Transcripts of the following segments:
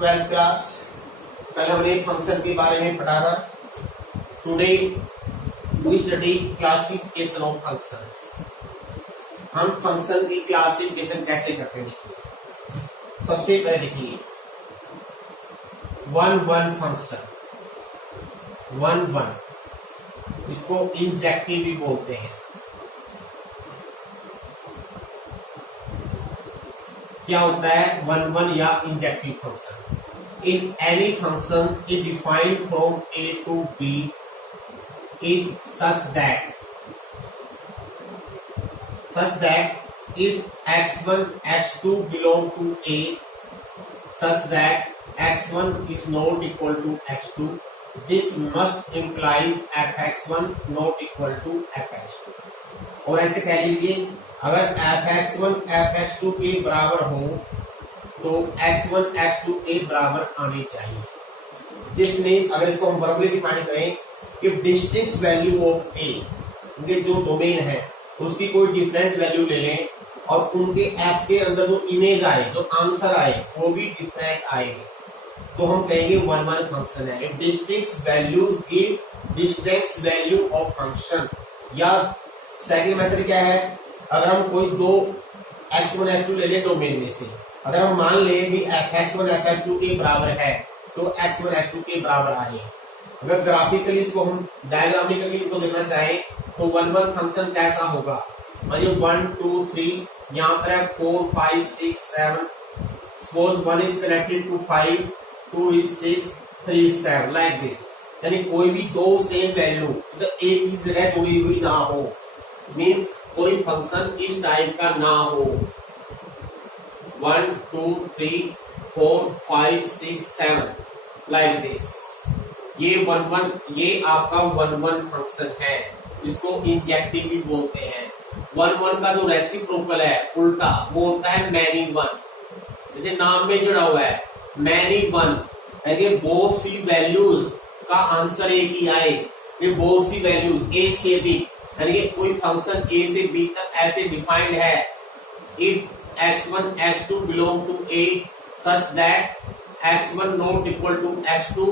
12th class. कल हमने function के बारे में पढ़ा था। Today we study classification of function. हम फंक्शन की क्लासिफिकेशन कैसे करते हैं देखिए। सबसे पहले देखिए वन फंक्शन, वन इसको इंजेक्टिव भी बोलते हैं। क्या होता है वन या injective function? In any function is defined from a to b is such that if x1 x2 belong to A such that x1 is not equal to x2, this must implies fx1 not equal to fx2। और ऐसे कह लीजिए अगर fx1 fx2 के बराबर हो तो x1 x2 के बराबर आने चाहिए। जिसमें अगर इसको हम वर्बली डिफाइन करें कि डिस्टिंक्ट वैल्यू ऑफ ए, उनके जो डोमेन है उसकी कोई डिफरेंट वैल्यू ले लें और उनके ऐप के अंदर जो इमेज आए, जो आंसर आए वो भी डिफरेंट आए, तो हम कहेंगे वन फंक्शन है। Distinct values give distinct value of function. या सेकंड मेथड क्या है, अगर हम कोई दो x1 x2 ले लें डोमेन में से, अगर हम मान लें भी fx1 fx2 के बराबर है तो x1 x2 के बराबर आए। अगर ग्राफिकली इसको हम डायग्रामिकली इसको देखना चाहें तो वन फंक्शन कैसा होगा, मानिए 1 2 3 यहाँ पर है 4 5 6 7, suppose 1 is connected to 5, 2 is 6, 3 is 7, like this. यानी कोई भी दो सेम वैल्यू मतलब एक ही जगह जुड़ी हुई ना हो, मीन कोई फंक्शन इस टाइप का ना हो। 1 2 3 4 5 6 7 लाइक दिस। ये ये आपका वन फंक्शन है, इसको इंजेक्टिव भी बोलते हैं। वन का जो रेसिप्रोकल है उल्टा वो होता है मैनी वन। जैसे नाम में जुड़ा हुआ है मैनी वन, यानी बोथ सी वैल्यूज का आंसर एक ही आए। ये बोथ सी वैल्यूज ए से बी, यानी कोई फंक्शन ए से बी तक ऐसे डिफाइंड है। If x1 x2 belong to a such that x1 not equal to x2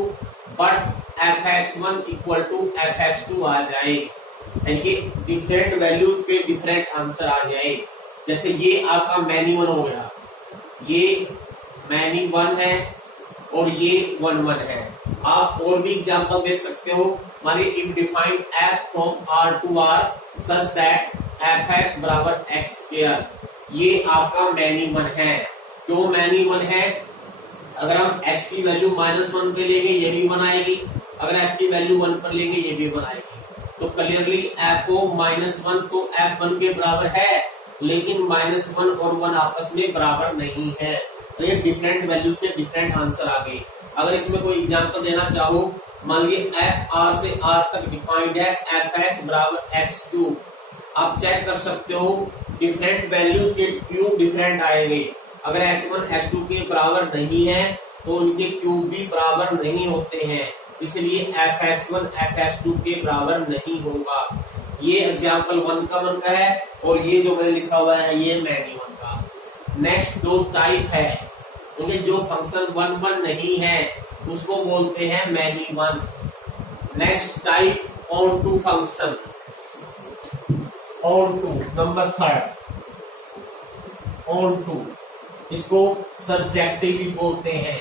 but fx1 equal to fx2 आ जाए, यानी डिफरेंट वैल्यूज पे डिफरेंट आंसर आ जाए। जैसे ये आपका मैनी वन हो गया, ये मैनी वन है और ये वन है। आप और भी एग्जांपल देख सकते हो, मानिए if defined f from r to r such that fx बराबर x², ये आपका मैनी वन है। क्यों मैनी वन है? अगर हम x की वैल्यू -1 पे लेंगे ये भी 1 आएगी, अगर f की वैल्यू 1 पर लेंगे ये भी 1 आएगी। तो क्लियरली f को -1 तो f1 के बराबर है, लेकिन -1 और 1 आपस में बराबर नहीं है, तो ये डिफरेंट वैल्यू के डिफरेंट आंसर आ गए। अगर इसमें कोई एग्जांपल देना चाहो, मान लीजिए f r से r तक डिफाइंड है, fx बराबर x3। आप चेक कर सकते हो डिफरेंट वैल्यूज के क्यूब डिफरेंट आएंगे। अगर x1 x2 के बराबर नहीं है तो उनके क्यूब भी बराबर नहीं होते हैं, इसलिए fx1 fx2 के बराबर नहीं होगा। ये एग्जांपल 1 का है और ये जो मैंने लिखा हुआ है ये मैनी वन का। नेक्स्ट दो टाइप है, उनके जो फंक्शन वन नहीं है उसको बोलते हैं many one. Next type onto function, onto number 3 onto, इसको सब्जेक्टिव भी बोलते हैं।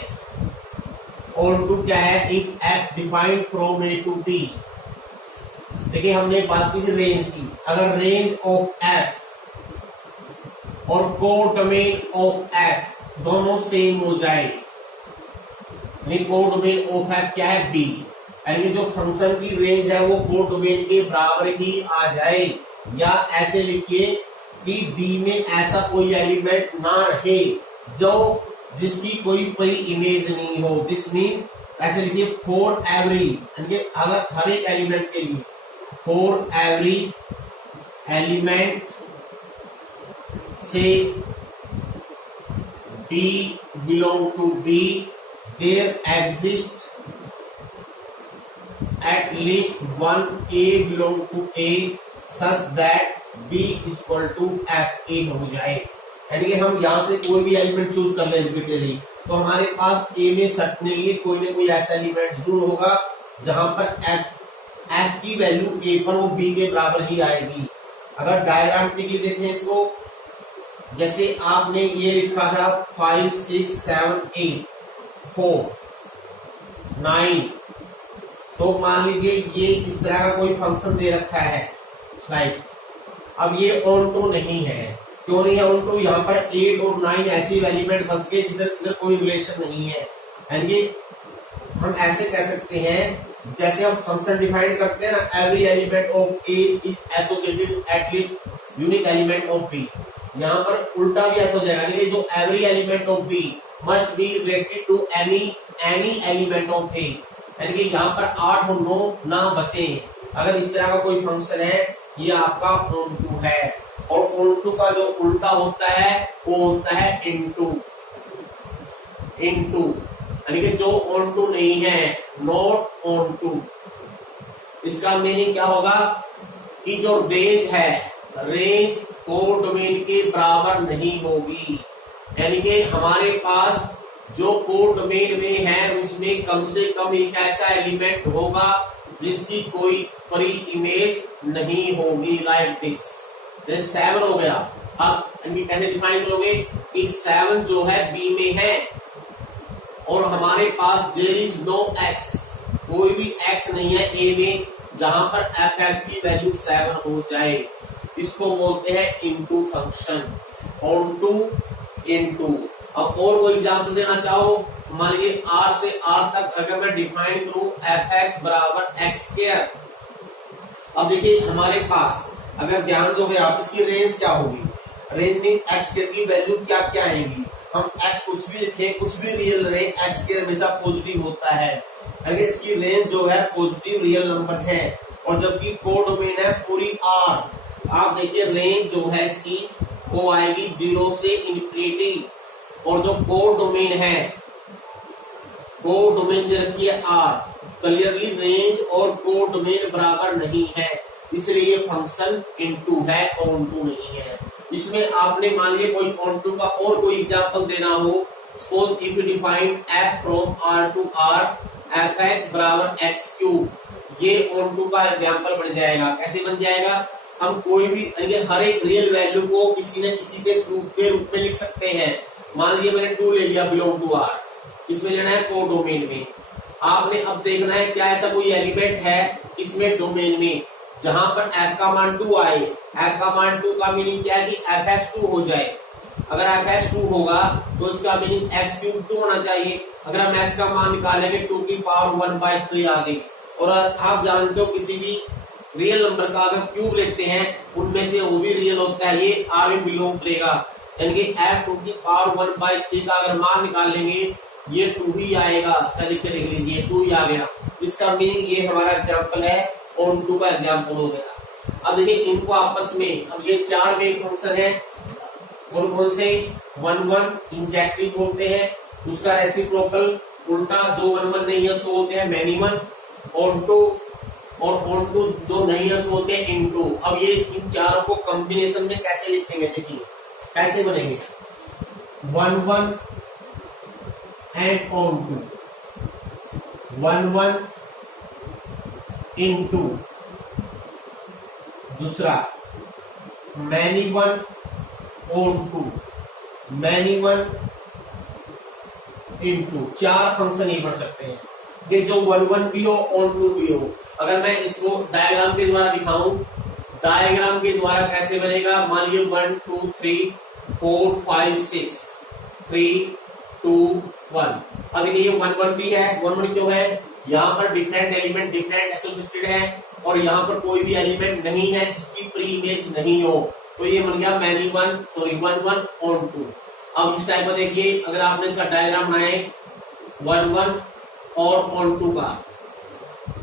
ऑन टू क्या है? If f defined from a to b। देखिए हमने बात की थी रेंज की, अगर रेंज ऑफ f और कोडोमेन ऑफ f दोनों सेम हो जाए, कोडोमेन ऑफ f क्या है? b, यानी जो फंक्शन की रेंज है वो कोडोमेन के बराबर ही आ जाए। या ऐसे लिखिए कि b में ऐसा कोई एलिमेंट ना रहे जो जिसकी कोई इमेज नहीं हो। दिस मीन ऐसे लिखिए फॉर एवरी, अगर हर एक एलिमेंट के लिए, फॉर एवरी एलिमेंट से b belong to b there exist at least one a belong to a such that b equal to f a हो जाए। यानी कि हम यहाँ से कोई भी एलिमेंट चूज कर लें रिपीटेडली, तो हमारे पास ए में सर्टेनली कोई ना कोई ऐसा एलिमेंट जरूर होगा जहां पर एफ की वैल्यू ए पर वो बी के बराबर ही आएगी। अगर डायग्रामेटिकली देखें इसको, जैसे आपने ये लिखा था 5 6 7 8 4 9, तो मान लीजिए ये इस तरह का कोई फंक्शन दे रखा है लाइक, अब ये ऑन टू नहीं है। क्यों नहीं है ऑन टू? यहाँ पर 8 और 9 ऐसे एलिमेंट बन गए जिधर इधर कोई रिलेशन नहीं है। यानी हम ऐसे कह सकते हैं, जैसे हम फंक्शन डिफाइन करते हैं ना, every element of A is associated at least unique element of B. यहाँ पर उल्टा भी ऐसा हो जाएगा, यानी जो every element of B must be related to any element of A. यानी कि यहाँ पर 8 और 9 ना बचे। अगर इस तरह का कोई फंक्शन है, ये आपका ऑन टू है। और ऑन टू का जो उल्टा होता है वो होता है इनटू। यानी कि जो ऑन टू नहीं है, नॉट ऑन टू, इसका मीनिंग क्या होगा कि जो रेंज है, रेंज कोड डोमेन के बराबर नहीं होगी। यानी कि हमारे पास जो कोड डोमेन में है उसमें कम से कम एक ऐसा एलिमेंट होगा जिसकी कोई परी इमेज नहीं होगी, लाइक दिस। जैसे 7 हो गया, अब कैसे डिफाइन करोगे कि 7 जो है बी में है और हमारे पास देयर इज नो एक्स, कोई भी एक्स नहीं है ए में जहां पर एफ एक्स की वैल्यू 7 हो जाए। इसको बोलते हैं into function, onto into. अब और कोई एग्जाम्पल देना चाहो, मान लीजिए आर से आर तक अगर मैं डिफाइन करूं एफ एक्स बराबर एक्स स्क्वायर। अब देखिए हमारे पास अगर ध्यान दोगे आप, इसकी रेंज क्या होगी? रेंज में एक्स स्क्वायर की वैल्यू क्या क्या आएगी? हम एक्स कुछ भी लिखे, कुछ भी रियल रहे, एक्स स्क्वायर हमेशा पॉजिटिव होता है। यानी इसकी रेंज जो है पॉजिटिव रियल नंबर है। और जबकि कोड डोमेन है पूरी आर, आप देखिए रेंज जो है इसकी वो आएगी 0 से इंफिनिटी। और जो कोड डोमेन है, कोड डोमेन दे रखी है आर, क्लियरली रेंज और कोड डोमेन बराबर नहीं है, इसलिए ये फंक्शन इनटू है, ऑन टू नहीं है। इसमें आपने मान लीजिए कोई ऑन टू का और कोई एग्जांपल देना हो, suppose if you define f from r to r f x बराबर एक्स क्यूब, ये ऑन टू का एग्जांपल बन जाएगा। कैसे बन जाएगा? हम कोई भी हर एक रियल वैल्यू को किसी न किसी के रूप में लिख सकते हैं। मान लीजिए मैंने 2 ले लिया बिलोंग टू आर, इसमें लेना है कोड डोमेन में। आपने अब देखना है क्या ऐसा कोई एलिमेंट है इसमें डोमेन में जहां पर f का मान 2 आए। f का मान 2 का मीनिंग क्या है कि fx2 हो जाए। अगर fx2 होगा तो इसका मीनिंग x3 होना चाहिए। अगर हम s का मान निकालेंगे 2 की पावर 1/3 आ गई। और आप जानते हो किसी भी रियल नंबर का अगर क्यूब लेते हैं उनमें से वो भी रियल होता है, ये r में बिलोंग करेगा। यानी कि f2 की पावर 1/3 का अगर मान निकाल लेंगे ये 2 ही आएगा। चलिए के देख लीजिए 2 ही आ गया। इसका मीनिंग ये हमारा एग्जाम्पल है, ऑन टू का एग्जाम्पल हो गया। अब देखिए इनको आपस में, अब ये 4 मेन फंक्शन है, कौन कौन से? 1 1 इंजेक्टिव बोलते हैं, उसका रेसिप्रोकल उल्टा जो 1 1 नहीं है उसको बोलते हैं मैनी वन, ऑन टू, और ऑन टू जो नहीं है उसको बोलते हैं इनटू। अब ये इन चारों को कॉम्बिनेशन में कैसे लिखेंगे, देखिए कैसे बनेंगे। 1 1 एंड ऑन टू, 1 1 इनटू, दूसरा many one onto, many one into. 4 function ये बन सकते हैं, ये जो 1 1 भी हो ऑन टू भी हो। अगर मैं इसको डायग्राम के द्वारा दिखाऊं, डायग्राम के द्वारा कैसे बनेगा? मान लीजिए 1 2 3 4 5 6 3 2 1। अगर ये 1 1 भी है, 1 1 क्यों है? यहाँ पर डिफरेंट एलिमेंट डिफरेंट एसोसिएटेड है और यहाँ पर कोई भी एलिमेंट नहीं है जिसकी प्री इमेज नहीं हो, तो ये बन गया many one, sorry 1 1 onto. अब इस टाइप का देखिए, अगर आपने इसका डायग्राम बनाए 1 1 और ऑन टू का,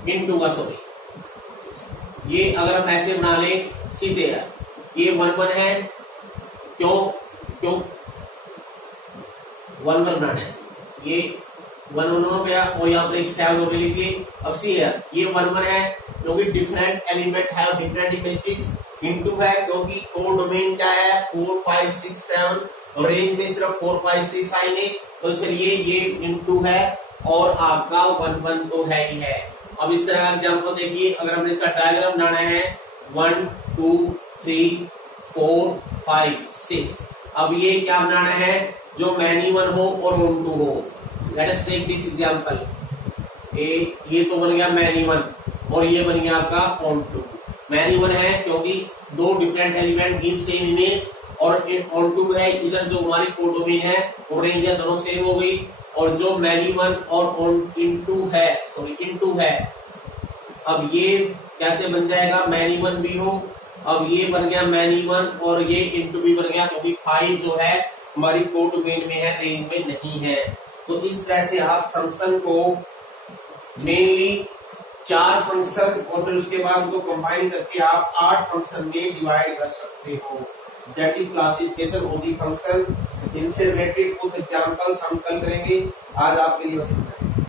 इन टू का, सॉरी, ये अगर हम ऐसे बना ले सीधे है, ये 1 1 है, क्यों 1 1 बनाना है, ये 1 1 हो गया और यहाँ पर एक 7 हो लीजिए। अब सी है, ये 1 1 है क्योंकि डिफरेंट एलिमेंट है और डिफरेंट इमेजेस, इनटू है क्योंकि कोड डोमेन क्या है 4 5 6 7 और रेंज में सिर्फ 4 5 6 आएंगे, तो चलिए ये इनटू है और आपका 1 1 तो है ही है। अब इस तरह का एग्जांपल देखिए, अगर हमने इसका डायग्राम बनाना है 1 2 3 4 5 6। अब ये क्या बनाना है, जो मैनी वन हो और ऑन टू हो। Let us take this example, ये तो बन गया मैनी वन और ये बन गया आपका ऑन टू। मैनी वन है क्योंकि दो different element give same image, और ऑन टू है इधर जो हमारी कोडोमेन है और रेंज है दोनों सेम हो गई। और जो मैनी वन और ऑन इनटू है, सॉरी इनटू है, अब ये कैसे बन जाएगा, मैनी वन भी हो, अब ये बन गया मैनी वन और ये इनटू भी बन गया, क्योंकि 5 जो है हमारी कोडोमेन में है, रेंज में नहीं है। तो इस तरह से आप फंक्शन को मेनली 4 फंक्शन और फिर उसके बाद उनको कंबाइन करके आप 8 फंक्शन में डिवाइड कर सकते हो। That is classification of the function. इनसे रिलेटेड कुछ एग्जांपल्स हम कल करेंगे। आज आपके लिए बस इतना है।